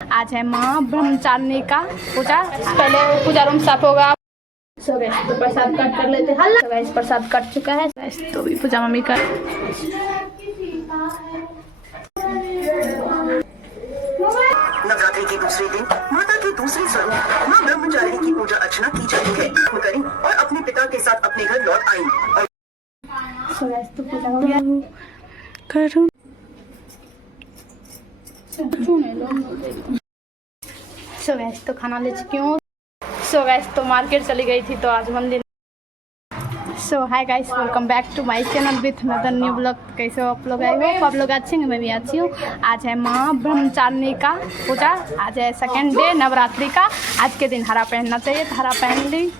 आज है माँ ब्रह्मचारिणी का पूजा। पहले पूजा रूम साफ होगा। सो गैस तो प्रसाद कट कर लेते हैं। तो गैस प्रसाद कट चुका है। गैस तो भी पूजा मम्मी कर। नवरात्रि के दूसरे दिन माता के दूसरे स्वरूप माँ ब्रह्मचारिणी की पूजा अर्चना की जाती है। करें और अपने पिता के साथ अपने घर लौट आएं। सो गैस तो पूजा हो गया। करूँ सो गैस तो खाना ले चुकी हूँ। सो गैस तो मार्केट चली गई थी तो आज मंदिर। So hi guys, welcome back to my channel with another new blog. कैसे हो आप लोग? आई होप आप लोग अच्छे हैं, मैं भी अच्छी हूँ। आज है माँ ब्रह्मचारिणी का पूजा। आज है सेकेंड डे नवरात्रि का। आज के दिन हरा पहनना चाहिए तो हरा पहन ली।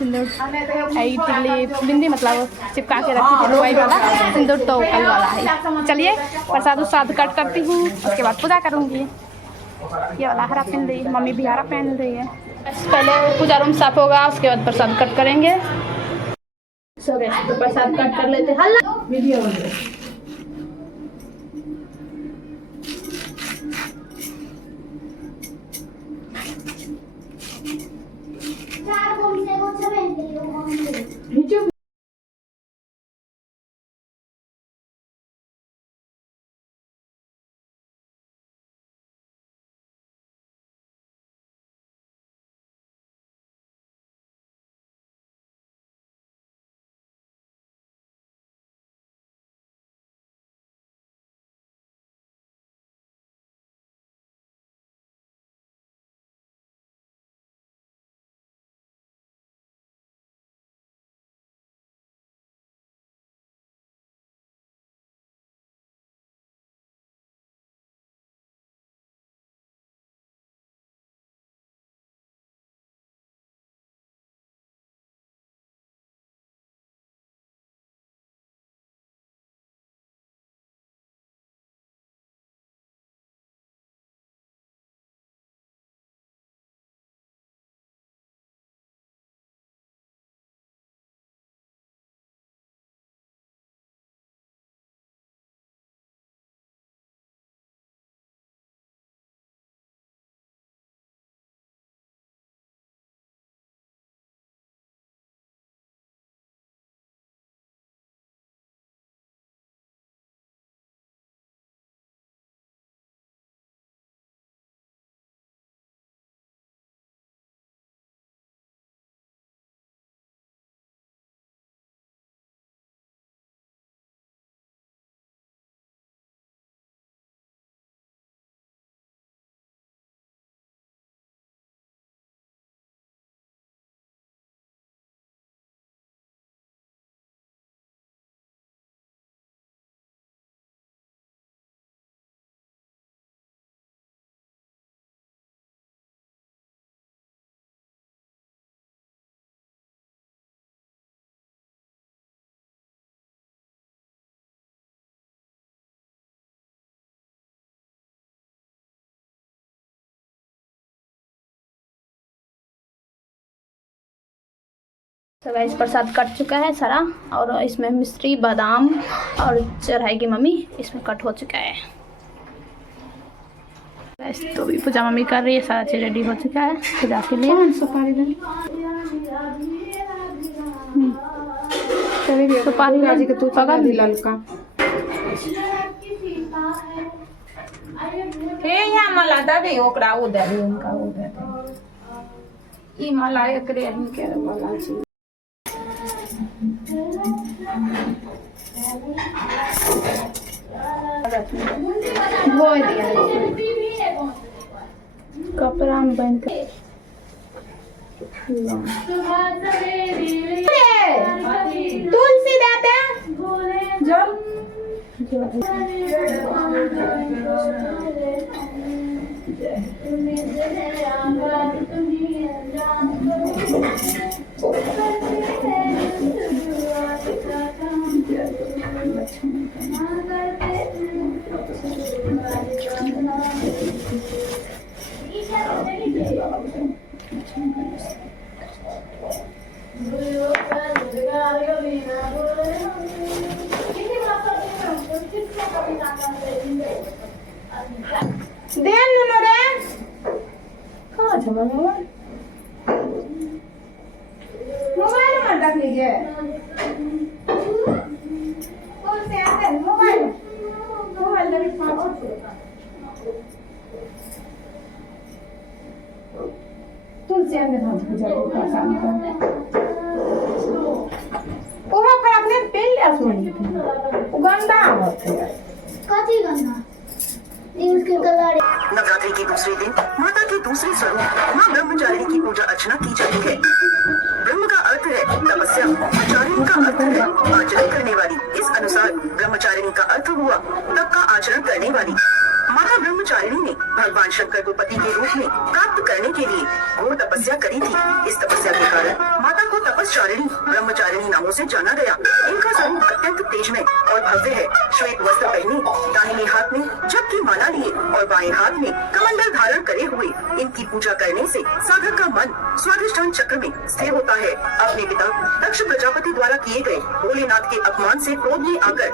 सिंदूर टिकली बिंदी मतलब चिपका के रखी थी वही वाला सिंदूर तो कल वाला है। चलिए प्रसाद उसाद कट करती हूँ, उसके बाद पूजा करूँगी। ये वाला हरा पहन रही है, मम्मी भी हरा पहन रही है। पहले पूजा रूम साफ होगा, उसके बाद प्रसाद कट करेंगे। सो गैस तो प्रसाद कट कर लेते हैं। वीडियो तो गाइस प्रसाद कट चुका है सारा, और इसमें मिश्री बादाम और चढ़ाएगी मम्मी। इसमें कट हो चुका है। गाइस तो भी पूजा मम्मी कर रही है, सारा चीज रेडी हो चुका है पूजा के लिए। सुपारी भाजी के तू पका ललका हे या मला दे ओकरा ओ दे उनका ओ दे ई मला एकरे इनके मला छी धो दिया कपड़ा में बंद कर। तुलसी देते जो देन रे मोबाइल में रख लीजिए मोबाइल तुलसी अंदर हम पूजा को परेशान कर ओहा पर अपने पेल ले सुनी गंदा होता है कथी गंगा इसके कलर नवरात्रि के दूसरे दिन माता के दूसरे स्वरूप माँ ब्रह्मचारिणी की पूजा अर्चना की जाती है। ब्रह्म का अर्थ है तपस्या, चारिणी का अर्थ है आचरण करने वाली। इस अनुसार ब्रह्मचारिणी का अर्थ हुआ तप का आचरण करने वाली। माता ब्रह्मचारिणी ने भगवान शंकर को पति के रूप में प्राप्त करने के लिए घोर तपस्या करी थी। इस तपस्या के कारण माता को तपस्चारिणी ब्रह्मचारिणी नामों से जाना गया। इनका स्वरूप अत्यंत तेजमय और भव्य है। श्वेत वस्त्र पहने, दाहिने हाथ में जप की माला लिए और बाएं हाथ में कमंडल धारण करे हुए इनकी पूजा करने से साधक का मन स्वाधिष्ठान चक्र में स्थिर होता है। अपने पिता दक्ष प्रजापति द्वारा किए गए भोलेनाथ के अपमान से क्रोध में आकर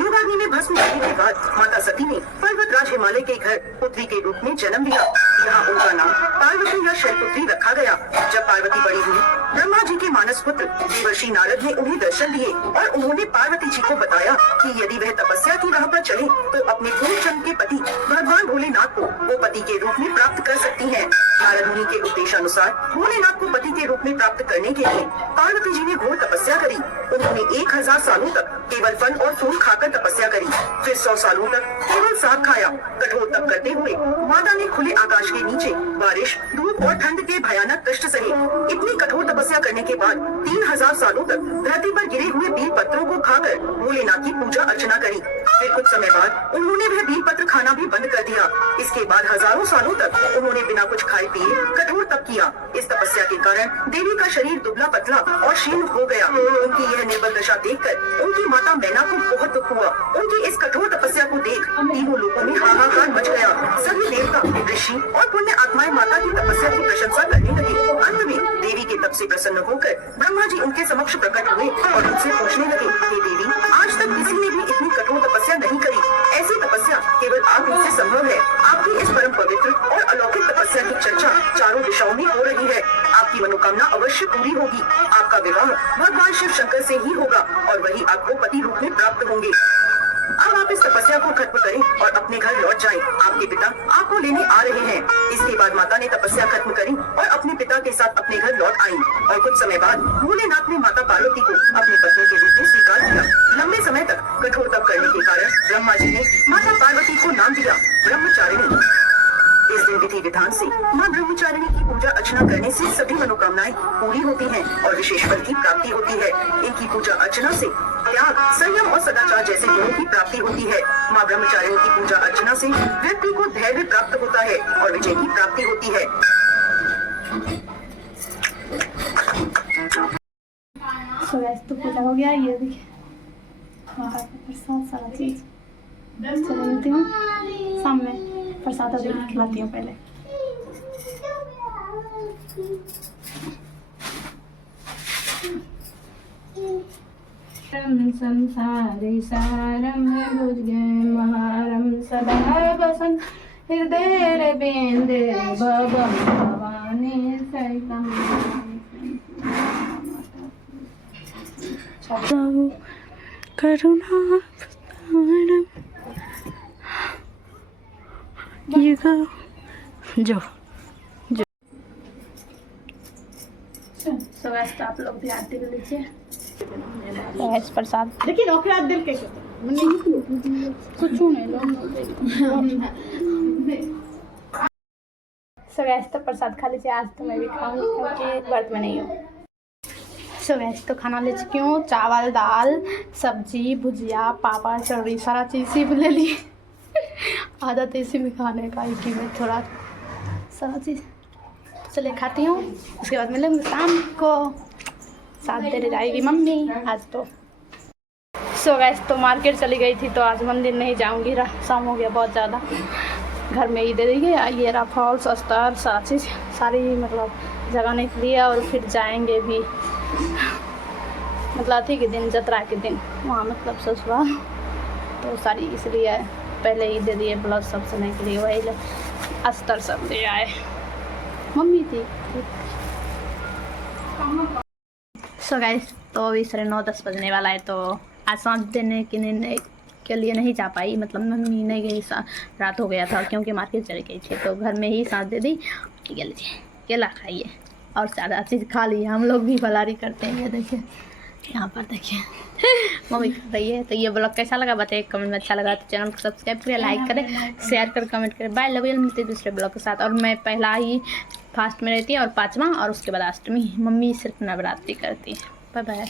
योगाग्नि में भस्म करने के बाद माता सती ने पर्वतराज हिमालय के घर पुत्री के रूप में जन्म लिया। यहाँ उनका नाम पार्वती या शैलपुत्री रखा गया। जब पार्वती बड़ी हुई, ब्रह्मा जी के मानस पुत्र देवर्षि नारद ने उन्हें दर्शन दिए और उन्होंने पार्वती जी को बताया कि यदि वह तपस्या की राह पर चले तो अपने पूर्ण के पति भगवान भोलेनाथ को वो पति के रूप में प्राप्त कर सकती हैं। नारद मुनि के उपदेशानुसार भोलेनाथ को पति के रूप में प्राप्त करने के लिए पार्वती जी ने घोर तपस्या करी। उन्होंने 1000 सालों तक केवल फल और फूल खाकर तपस्या करी। फिर 100 सालों तक केवल साग खाया। कठोर तप करते हुए माता ने खुले आकाश के नीचे बारिश, धूप और ठंड के भयानक कष्ट सहे। इतनी कठोर तपस्या करने के बाद 3000 सालों तक धरती पर गिरे हुए बेल पत्रों को खाकर भोलेनाथ की पूजा अर्चना करी। फिर कुछ समय बाद उन्होंने वह बेल पत्र खाना भी बंद कर दिया। इसके बाद हजारों सालों तक उन्होंने बिना कुछ खाए पिए कठोर तप किया। इस तपस्या के कारण देवी का शरीर दुबला पतला और क्षीण हो गया। उनकी यह निर्बल दशा देखकर उनकी माता मैना को बहुत दुख हुआ। उनकी इस कठोर तपस्या को देख तीनों लोगों में हाहाकार मच गया। सभी देवता, ऋषि और पुण्य आत्माएं माता की तपस्या की प्रशंसा करने लगे। अंत में देवी के तप से प्रसन्न होकर ब्रह्मा जी उनके समक्ष प्रकट हुए और उनसे पूछने लगे, हे देवी, आज तक किसी ने भी इतनी कठोर तपस्या नहीं करी। ऐसी तपस्या केवल आप ही से संभव है। आपकी इस परम पवित्र और अलौकिक तपस्या की चर्चा चारों दिशाओं में हो रही है। आपकी मनोकामना अवश्य पूरी होगी। आपका विवाह भगवान शिव शंकर से ही होगा और वही आपको पति रूप में प्राप्त होंगे। अब आप इस तपस्या को खत्म करें और अपने घर लौट जाएं। आपके पिता आपको लेने आ रहे हैं। इसके बाद माता ने तपस्या खत्म करी और अपने पिता के साथ अपने घर लौट आई। और कुछ समय बाद भोलेनाथ ने माता पार्वती को अपनी पत्नी के रूप में स्वीकार किया। लंबे समय तक कठोर तप करने के कारण ब्रह्मा जी ने माता पार्वती को नाम दिया ब्रह्मचारिणी। इस दिन विधि विधान से माँ ब्रह्मचारिणी की पूजा अर्चना करने से सभी मनोकामनाएं पूरी होती हैं और विशेष फल की प्राप्ति होती है। इनकी पूजा अर्चना से त्याग, संयम और सदाचार जैसे गुणों की प्राप्ति होती है। माँ ब्रह्मचारिणी की पूजा अर्चना से व्यक्ति को धैर्य प्राप्त होता है और विजय की प्राप्ति होती है। सो गैस तो पूजा हो गया। ये देखिए माता का प्रसाद सारा चीज चला लेती हूँ। शाम में प्रसाद अभी खिलाती हूँ पहले। संसारी सारम भुज महारम सदा बसन हृदय बेंदे भवम भवानी सैतम करुणा जो सो गैस तो आप लोग भी आरती कर लीजिए। गैस प्रसाद देखिए ओकरा दिल के कुछ नहीं लो। सो गैस तो प्रसाद खा लीजिए। आज तो मैं भी खाऊंगी क्योंकि व्रत में नहीं हूँ। सो गैस तो खाना ले चुकी हूँ। चावल, दाल, सब्जी, भुजिया, पापड़, चौड़ी सारा चीज़ ही ले ली। आदत इसी में खाने का ही में थोड़ा सारा चीज़ चले खाती हूँ। उसके बाद मिलेंगे शाम को। साथ दे जाएगी मम्मी आज तो। सो गैस तो मार्केट चली गई थी तो आज मंदिर नहीं जाऊँगी। शाम हो गया बहुत ज़्यादा। घर में ही दे देंगे ये रहा फॉल्स, अस्तर, सारा चीज़ सारी मतलब जगाने के लिए। और फिर जाएंगे भी मतलब अथी के दिन, जतरा के दिन वहाँ मतलब ससुराल। तो सारी इसलिए पहले ही दे दिए ब्लाउज सब सिलने के लिए। वही अस्तर सब दे आए। मम्मी थी। सो गाइस, तो अभी 9:30 बजने वाला है, तो आज सांस देने के लिए नहीं जा पाई, मतलब मम्मी नहीं गई, रात हो गया था क्योंकि मार्केट चली गई थी, तो घर में ही सांस दे दी। ठीक है, लीजिए केला खाइए और सारा चीज़ खा लिए। हम लोग भी फलारी करते हैं, ये देखिए यहाँ पर देखिए मम्मी कर रही है। तो ये ब्लॉग कैसा लगा बताइए कमेंट में। अच्छा लगा तो चैनल को सब्सक्राइब करें, लाइक करें, शेयर करें, कमेंट करें। Bye, love you. मिलते दूसरे ब्लॉग के साथ। और मैं पहला ही फास्ट में रहती है और 5वां और उसके बाद अष्टमी। मम्मी सिर्फ नवरात्रि करती है। Bye bye.